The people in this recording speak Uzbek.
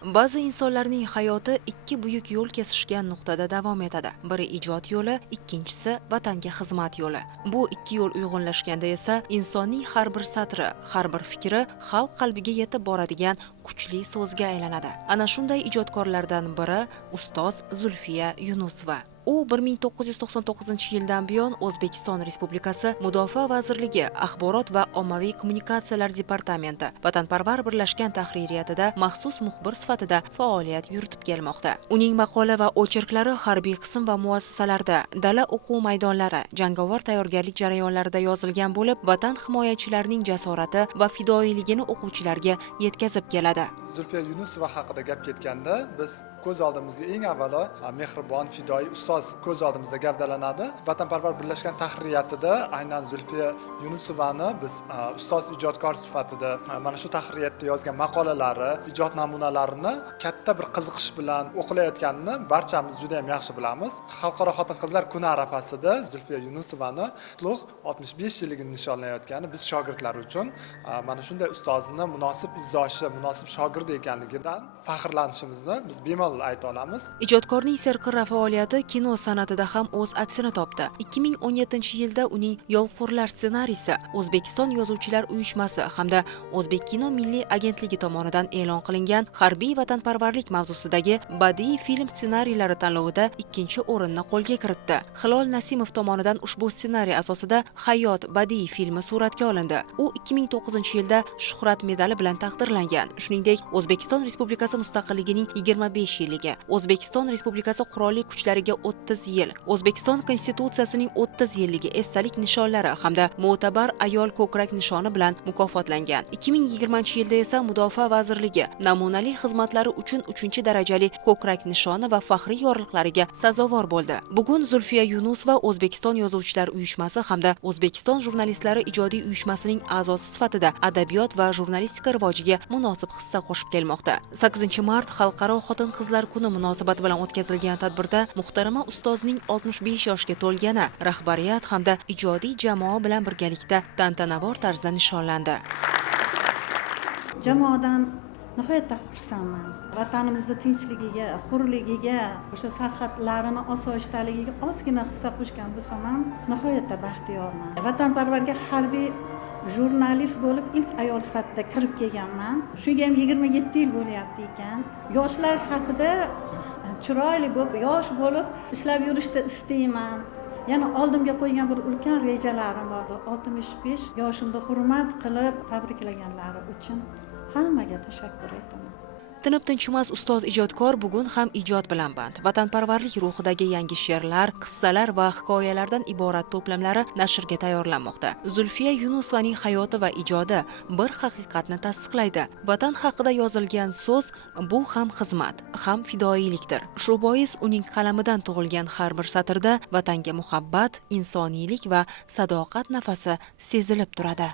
Ba'zi insonlarning hayoti ikki buyuk yo'l kesishgan nuqtada davom etadi. Biri ijod yo'li, ikkinchisi vatanga xizmat yo'li. Bu ikki yo'l uyg'unlashganda esa insonning har bir satri, har bir fikri xalq qalbiga yetib boradigan kuchli so'zga aylanadi. Ana shunday ijodkorlardan biri ustoz Zulfiya Yunusova. U 1999-yildan buyon O'zbekiston Respublikasi Mudofaa vazirligi Axborot va ommaviy kommunikatsiyalar departamenti Vatanparvar birlashgan tahririyatida maxsus muxbir sifatida faoliyat yuritib kelmoqda. Uning maqola va ochirklari harbiy qism va muassasalarda, dala o'quv maydonlari, jangovar tayyorgarlik jarayonlarida yozilgan bo'lib, vatan himoyachilarining jasorati va fidoyiligini o'quvchilarga yetkazib keladi. Zulfiya Yunusova haqida gap ketganda, biz ko'z oldimizga eng avvalo mehribon, fidoyi ustoz ko'z oldimizda gavdalanadi. Vatanparvar birlashgan tahririyatida aynan Zulfiya Yunusovani biz ustoz ijodkor sifatida mana shu tahririyatda yozgan maqolalari, ijod namunalarini katta bir qiziqish bilan o'qilayotganini barchamiz juda ham yaxshi bilamiz. Xalqaro xotin-qizlar kuni arafasida Zulfiya Yunusovani qutlug' 65 yilligini nishonlayotgani biz shogirdlar uchun mana shunday ustozni munosib izdoshi, munosib shogird ekanligidan faxrlanishimizni biz bemalol ayta olamiz. Ijodkorning serqirra faoliyati kino san'atida ham o'z aksini topdi. 2017-yilda uning Yovqurlar ssenariysi O'zbekiston Yozuvchilar uyushmasi hamda O'zbek kino milliy agentligi tomonidan e'lon qilingan harbiy vatanparvarlik mavzusidagi badiiy film ssenariylari tanlovida ikkinchi o'rinni qo'lga kiritdi. Hilol Nasimov tomonidan ushbu ssenariy asosida Hayot badiiy filmi suratga olindi. U 2009-yilda Shuhrat medali bilan taqdirlangan. Shuningdek, O'zbekiston Respublikasi mustaqilligining 25 yilligi, O'zbekiston Respublikasi qurolli kuchlariga 30 yil, O'zbekiston Konstitutsiyasining 30 yilligi esdalik nishonlari hamda Mo'tabar ayol ko'krak nishoni bilan mukofotlangan. 2020-yilda esa Mudofaa vazirligi namunali xizmatlari uchun 3-darajali ko'krak nishoni va faxriy yorliqlariga sazovor bo'ldi. Bugun Zulfiya Yunusova O'zbekiston Yozuvchilar uyushmasi hamda O'zbekiston jurnalistlari ijodiy uyushmasining a'zosi sifatida adabiyot va jurnalistika rivojiga munosib hissa qo'shib kelmoqda. 8-mart Xalqaro xotin-qizlar kuni munosabati bilan o'tkazilgan tadbirda muhtarama ustozning 65 yoshga to'lgani rahbariyat hamda ijodiy jamoa bilan birgalikda tantanavor tarzda nishonlandi. Jamoadan nihoyatda xursandman. Vatanimizda tinchligiga, hurligiga, o'sha sarhadlarini osoyishtaligiga ozgina hissa qo'shgan bo'lsam ham nihoyatda baxtiyorman. Vatanparvarga harbiy jurnalist bo'lib ilk ayol sifatida kirib kelganman. Shunga ham 27 yil bo'lyapti ekan. Yoshlar safida chiroyli bo'lib, yosh bo'lib ishlab yurishni istayman. Yana oldimga qo'ygan bir ulkan rejalarim bor. 65 yoshimda hurmat qilib tabriklaganlari uchun hammaga tashakkur etaman. Tinib tinchimas ustoz ijodkor bugun ham ijod bilan band. Vatanparvarlik ruhidagi yangi she'rlar, qissalar va hikoyalardan iborat to'plamlari nashrga tayyorlanmoqda. Zulfiya Yunusovaning hayoti va ijodi bir haqiqatni tasdiqlaydi. Vatan haqida yozilgan so'z bu ham xizmat, ham fidoyilikdir. Shu bois uning qalamidan tug'ilgan har bir satrda vatanga muhabbat, insoniylik va sadoqat nafasi sezilib turadi.